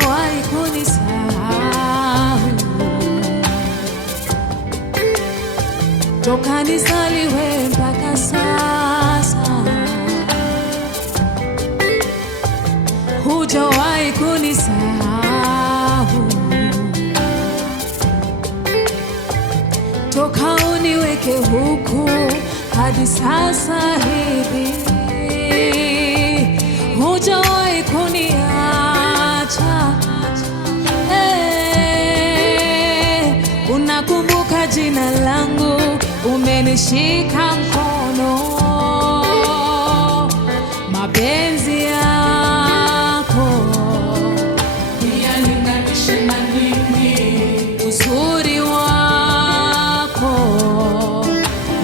hujawahi kunisahau. Toka nizaliwe mpaka sasa hujawahi kunisahau. Toka uniweke huku hadi sasa hivi hujawahi kuniacha. Unakumbuka jina langu, umenishika mkono. Mapenzi yako niyalinganishe na nini? Uzuri wako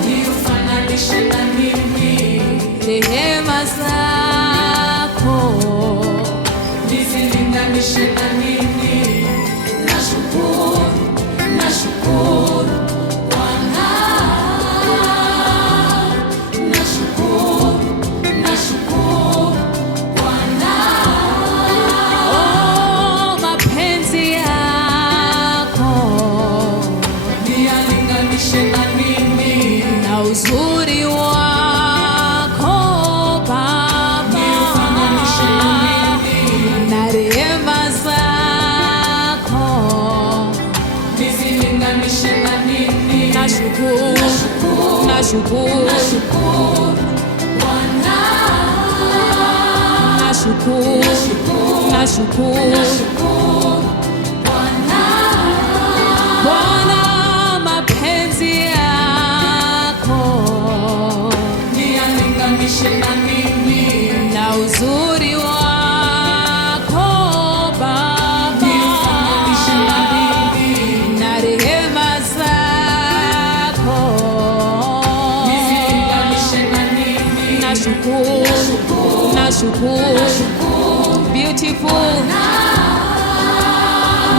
niufananishe na nini? Rehema zako nizilinganishe na nini? Nashukuru, nashukuru Bwana, nashukuru, nashukuru Bwana. Oh, mapenzi yako niyalinganishe na nini? Na uzuri wako Baba niufananishe na nini? Na rehema zako nizilinganishe na nini? Nashukuru, nashukuru, nashukuru Bwana, nashukuru, nashukuru Bwana. Bwana, mapenzi yako niyalinganishe na nini? Na uzuri wako Baba niufananishe na nini? Na rehema zako nizilinganishe na nini? Nashukuru, nashukuru, beautiful.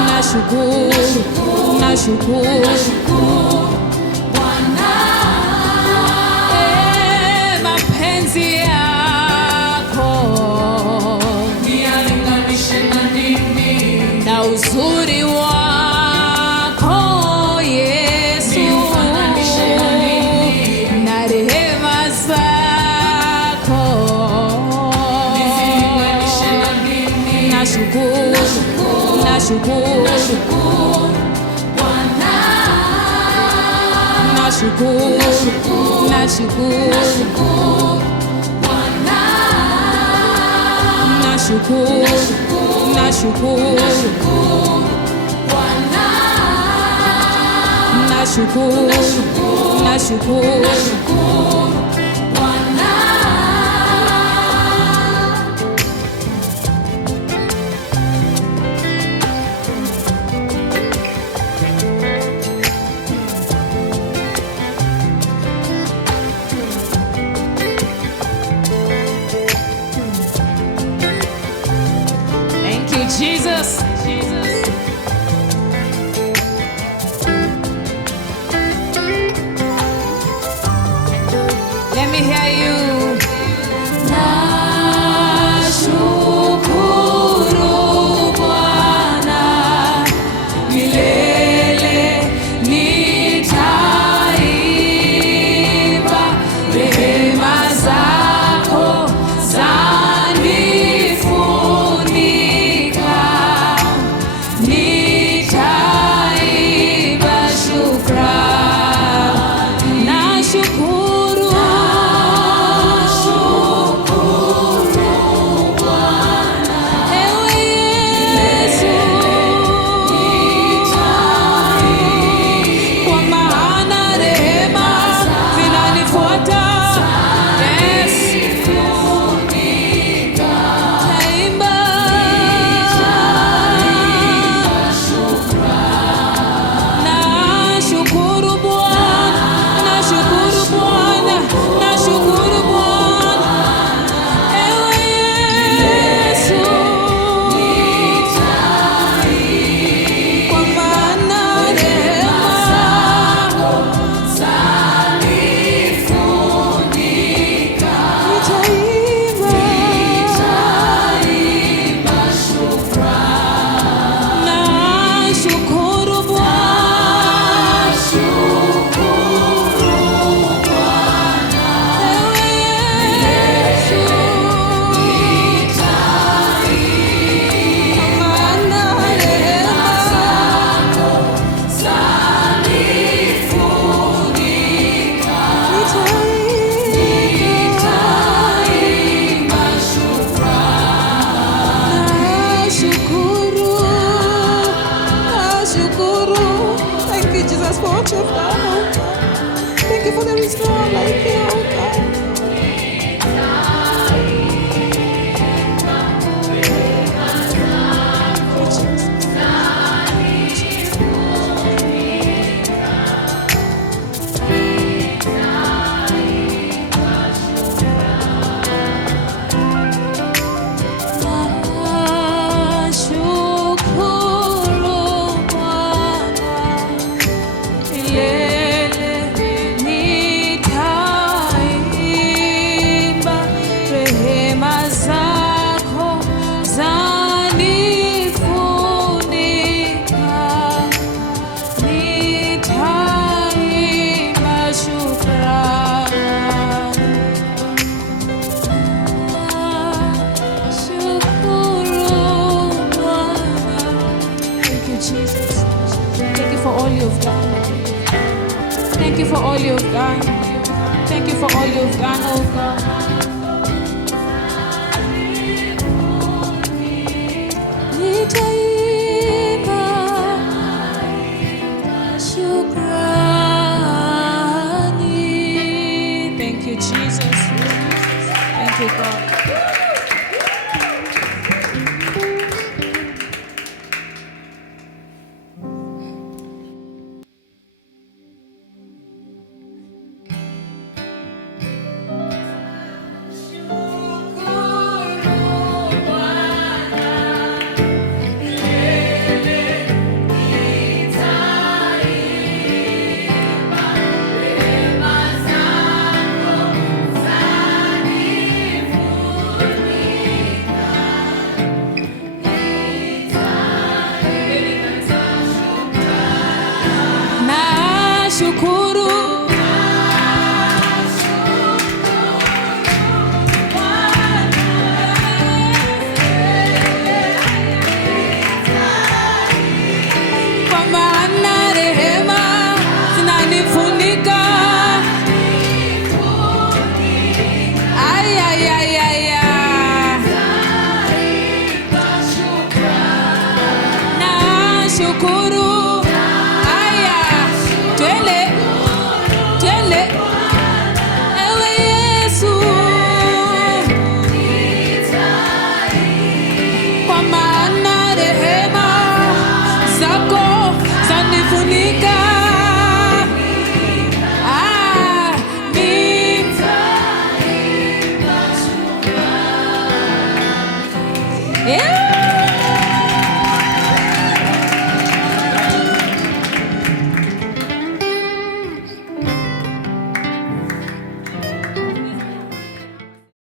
Nashukuru, nashukuru Bwana. Mapenzi yako niyalinganishe na nini? Na uzuri wako Yesu niufananishe na nini? Na rehema zako nizilinganishe na nini? Nashukuru, nashukuru Bwana, nashukuru, nashukuru Bwana, nashukuru, nashukuru Bwana, nashukuru, nashukuru Bwana. Thank you, Jesus. Let me hear you. Nashukuru Bwana, milele nitaimba. Rehema zako zanifunika. Nitaimba shukrani. Nashukuru for there is no one like you, oh God. Thank you for all you've done. Thank you for all you've done, oh God. Nitaimba shukrani. Thank you, Jesus. Thank you, God. Shukuru kwa maana rehema zinanifunika. Ay, ay, ay, ay, ay. Na shukuru